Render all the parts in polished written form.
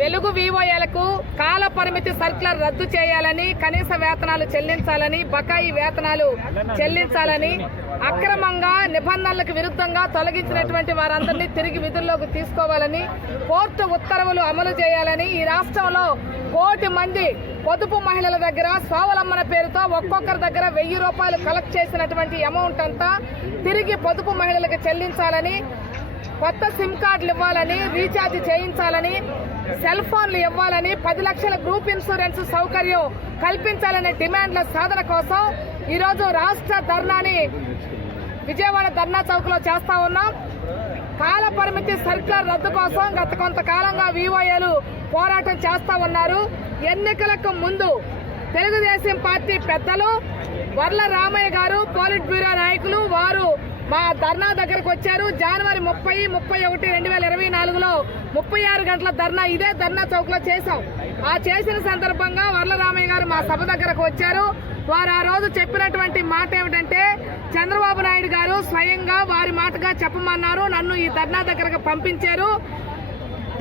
వెలుగు వివోఏలకు కాల పరిమితి సర్కులర్ రద్దు చేయాలని, కనీస వేతనాలు చెల్లించాలని, బకాయి వేతనాలు చెల్లించాలని, అక్రమంగా నిబంధనలకు విరుద్ధంగా తొలగించినటువంటి వారందరినీ తిరిగి విధుల్లోకి తీసుకోవాలని, కోర్టు ఉత్తర్వులు అమలు చేయాలని, ఈ రాష్ట్రంలో 1 కోటి మంది పొదుపు మహిళల దగ్గర స్వావలంబన పేరుతో ఒక్కొక్కరి దగ్గర 1000 రూపాయలు కలెక్ట్ చేసినటువంటి అమౌంట్ అంతా తిరిగి పొదుపు మహిళలకు చెల్లించాలని, కొత్త సిమ్ కార్డులు ఇవ్వాలని, రీఛార్జ్ చేయించాలని, సెల్ ఫోన్లు ఇవ్వాలని, 10 లక్షల గ్రూప్ ఇన్సూరెన్స్ సౌకర్యం కల్పించాలనే డిమాండ్ల సాధన కోసం ఈరోజు రాష్ట్ర ధర్నాని విజయవాడ ధర్నా చౌక్లో చేస్తా ఉన్నాం. కాల పరిమితి సర్కులర్ రద్దు కోసం గత కొంతకాలంగా వివోఏలు పోరాటం చేస్తా ఉన్నారు. ఎన్నికలకు ముందు తెలుగుదేశం పార్టీ పెద్దలు వర్ల రామయ్య గారు, పోలిట్ బ్యూరో నాయకులు వారు మా ధర్నా దగ్గరకు వచ్చారు. జనవరి 30, 31, 2024లో 36 గంటల ధర్నా ఇదే ధర్నా చౌక్ లో చేశాం. ఆ చేసిన సందర్భంగా వర్ల రామయ్య గారు మా సభ దగ్గరకు వచ్చారు. వారు ఆ రోజు చెప్పినటువంటి మాట ఏమిటంటే, చంద్రబాబు నాయుడు గారు స్వయంగా వారి మాటగా చెప్పమన్నారు, నన్ను ఈ ధర్నా దగ్గరకు పంపించారు.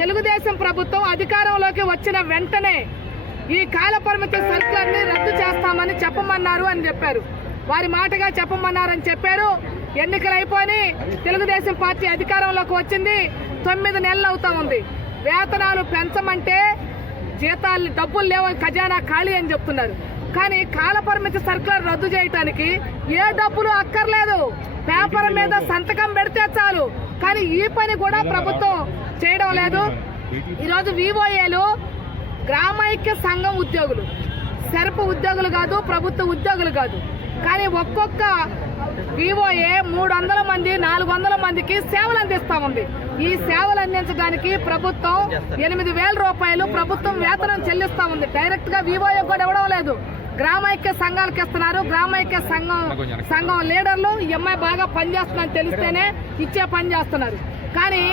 తెలుగుదేశం ప్రభుత్వం అధికారంలోకి వచ్చిన వెంటనే ఈ కాల పరిమితి సర్కులర్ ని రద్దు చేస్తామని చెప్పమన్నారు అని చెప్పారు. వారి మాటగా చెప్పమన్నారని చెప్పారు. ఎన్నికలు అయిపోయి తెలుగుదేశం పార్టీ అధికారంలోకి వచ్చింది. 9 నెలలు అవుతా ఉంది. వేతనాలు పెంచమంటే జీతాలు డబ్బులు లేవు, ఖజానా ఖాళీ అని చెప్తున్నారు. కానీ కాల పరిమితి సర్కులర్ రద్దు చేయడానికి ఏ డబ్బులు అక్కర్లేదు, పేపర్ మీద సంతకం పెడితే చాలు. కానీ ఈ పని కూడా ప్రభుత్వం చేయడం లేదు. ఈరోజు వివోఏలు గ్రామైక్య సంఘం ఉద్యోగులు, సెర్ప్ ఉద్యోగులు కాదు, ప్రభుత్వ ఉద్యోగులు కాదు. కానీ ఒక్కొక్క వివోఏ 300 మంది 400 మందికి సేవలు అందిస్తా ఉంది. ఈ సేవలు అందించడానికి ప్రభుత్వం 8,000 రూపాయలు ప్రభుత్వం వేతనం చెల్లిస్తా ఉంది. డైరెక్ట్ గా వివోఏ కూడా ఇవ్వడం లేదు, గ్రామైక్య సంఘాలకు ఇస్తున్నారు. గ్రామైక్య సంఘం లీడర్లు ఈ అమ్మాయి బాగా పనిచేస్తుందని తెలిస్తేనే ఇచ్చే పని చేస్తున్నారు. కానీ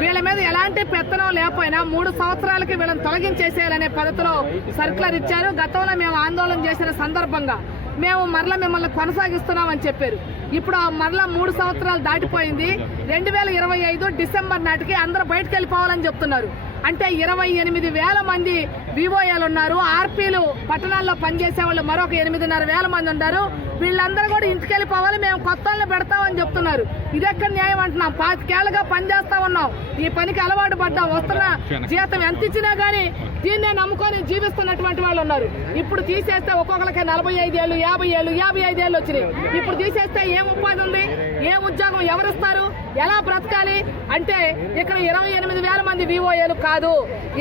వీళ్ళ మీద ఎలాంటి పెత్తనం లేకపోయినా 3 సంవత్సరాలకి వీళ్ళని తొలగించేసేయాలనే పద్ధతిలో సర్కులర్ ఇచ్చారు. గతంలో మేము ఆందోళన చేసిన సందర్భంగా మేము మరలా మిమ్మల్ని కొనసాగిస్తున్నామని చెప్పారు. ఇప్పుడు మరలా 3 సంవత్సరాలు దాటిపోయింది. 2025 డిసెంబర్ నాటికి అందరూ బయటకు వెళ్ళిపోవాలని చెప్తున్నారు. అంటే 28,000 మంది వివోఏలు ఉన్నారు. ఆర్పీలు పట్టణాల్లో పనిచేసే వాళ్ళు మరొక 8,500 మంది ఉన్నారు. వీళ్ళందరూ కూడా ఇంటికి వెళ్ళిపోవాలి, మేము కొత్త వాళ్ళని పెడతామని చెప్తున్నారు. ఇది ఎక్కడ న్యాయం అంటున్నాం? 25 ఏళ్లుగా పనిచేస్తా ఉన్నాం, ఈ పనికి అలవాటు పడ్డాం. వస్తున్న జీతం ఎంత ఇచ్చినా గానీ దీన్నే నమ్ముకొని జీవిస్తున్నటువంటి వాళ్ళు ఉన్నారు. ఇప్పుడు తీసేస్తే ఒక్కొక్కరికి 45 ఏళ్ళు, 50 ఏళ్ళు, 55 ఏళ్ళు వచ్చినాయి. ఇప్పుడు తీసేస్తే ఏం ఉపాధి ఉంది? ఏ ఉద్యోగం ఎవరిస్తారు? ఎలా బ్రతకాలి? అంటే ఇక్కడ 28,000 మంది వివోఏలు కాదు,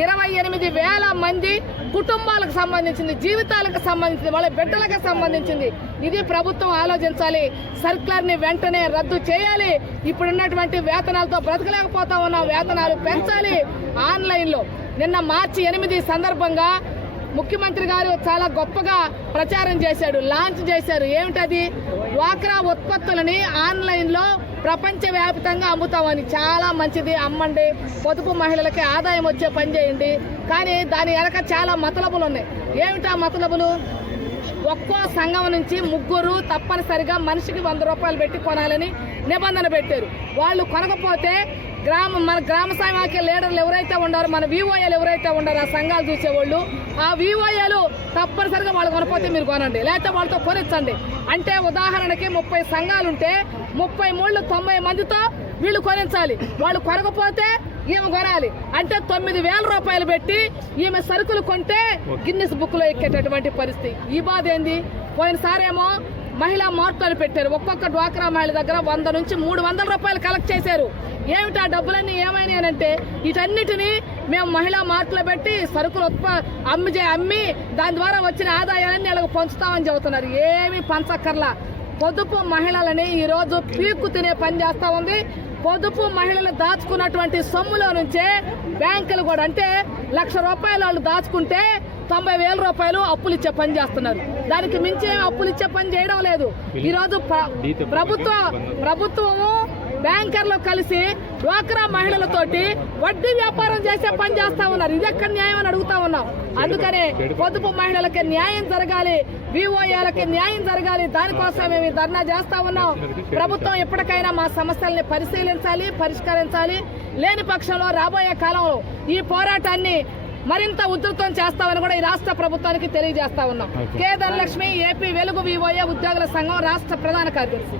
28,000 మంది కుటుంబాలకు సంబంధించింది, జీవితాలకు సంబంధించింది, వాళ్ళ బిడ్డలకు సంబంధించింది. ఇది ప్రభుత్వం ఆలోచించాలి. సర్కులర్ ని వెంటనే రద్దు చేయాలి. ఇప్పుడున్నటువంటి వేతనాలతో బ్రతకలేకపోతా ఉన్నాం, వేతనాలు పెంచాలి. ఆన్లైన్ లో నిన్న మార్చి 8 సందర్భంగా ముఖ్యమంత్రి గారు చాలా గొప్పగా ప్రచారం చేశాడు, లాంచ్ చేశారు. ఏమిటది? డ్వాక్రా ఉత్పత్తులని ఆన్లైన్ లో ప్రపంచవ్యాప్తంగా అమ్ముతామని. చాలా మంచిది, అమ్మండి, పొదుపు మహిళలకి ఆదాయం వచ్చే పని చేయండి. కానీ దాని వెనక చాలా మతలబులు ఉన్నాయి. ఏమిటా మతలబులు? ఒక్కో సంఘం నుంచి 3 తప్పనిసరిగా మనిషికి 100 రూపాయలు పెట్టి కొనాలని నిబంధన పెట్టారు. వాళ్ళు కొనకపోతే మన గ్రామ సమాఖ్య లీడర్లు ఎవరైతే ఉన్నారో, మన వివోఏలు ఎవరైతే ఉన్నారో, ఆ సంఘాలు చూసేవాళ్ళు, ఆ వివోఏలు తప్పనిసరిగా వాళ్ళు కొనకపోతే మీరు కొనండి, లేకపోతే వాళ్ళతో కొనిచ్చండి. అంటే ఉదాహరణకి 30 సంఘాలుంటే 33 90 మందితో వీళ్ళు కొనించాలి. వాళ్ళు కొనకపోతే ఈమె కొనాలి. అంటే 9,000 రూపాయలు పెట్టి ఈమె సరుకులు కొంటే గిన్నిస్ బుక్ లో ఎక్కేటటువంటి పరిస్థితి. ఈ బాధ ఏంది? పోయినసారేమో మహిళా మార్ట్ అని పెట్టారు. ఒక్కొక్క డ్వాక్రా మహిళ దగ్గర 100 నుంచి 300 రూపాయలు కలెక్ట్ చేశారు. ఏమిటి ఆ డబ్బులన్నీ ఏమైనాయనంటే, వీటన్నిటినీ మేము మహిళా మార్ట్లో పెట్టి సరుకులు అమ్మి దాని ద్వారా వచ్చిన ఆదాయాలన్నీ వాళ్ళకి పంచుతామని చెబుతున్నారు. ఏమి పంచక్కర్లా. పొదుపు మహిళలని ఈరోజు పీక్కు తినే పని చేస్తా ఉంది. పొదుపు మహిళలు దాచుకున్నటువంటి సొమ్ములో నుంచే బ్యాంకులు కూడా, అంటే 1,00,000 రూపాయలు వాళ్ళు దాచుకుంటే 90,000 రూపాయలు అప్పులు ఇచ్చే పని చేస్తున్నారు. దానికి మించి అప్పులు ఇచ్చే పని చేయడం లేదు. ఈరోజు ప్రభుత్వము బ్యాంకర్లు కలిసి డ్వాక్రా మహిళలతోటి వడ్డీ వ్యాపారం చేసే పని చేస్తా ఉన్నారు. ఇది ఎక్కడ న్యాయం అని అడుగుతా ఉన్నాం. అందుకనే పొదుపు మహిళలకి న్యాయం జరగాలి, విఓఏలకి న్యాయం జరగాలి. దానికోసం మేము ఈ ధర్నా చేస్తా ఉన్నాం. ప్రభుత్వం ఎప్పటికైనా మా సమస్యల్ని పరిశీలించాలి, పరిష్కరించాలి. లేని పక్షంలో రాబోయే కాలంలో ఈ పోరాటాన్ని మరింత ఉధృతం చేస్తామని కూడా ఈ రాష్ట్ర ప్రభుత్వానికి తెలియజేస్తా ఉన్నాం. కె ధనలక్ష్మి, ఏపీ వెలుగు విఓఏ ఉద్యోగుల సంఘం రాష్ట్ర ప్రధాన కార్యదర్శి.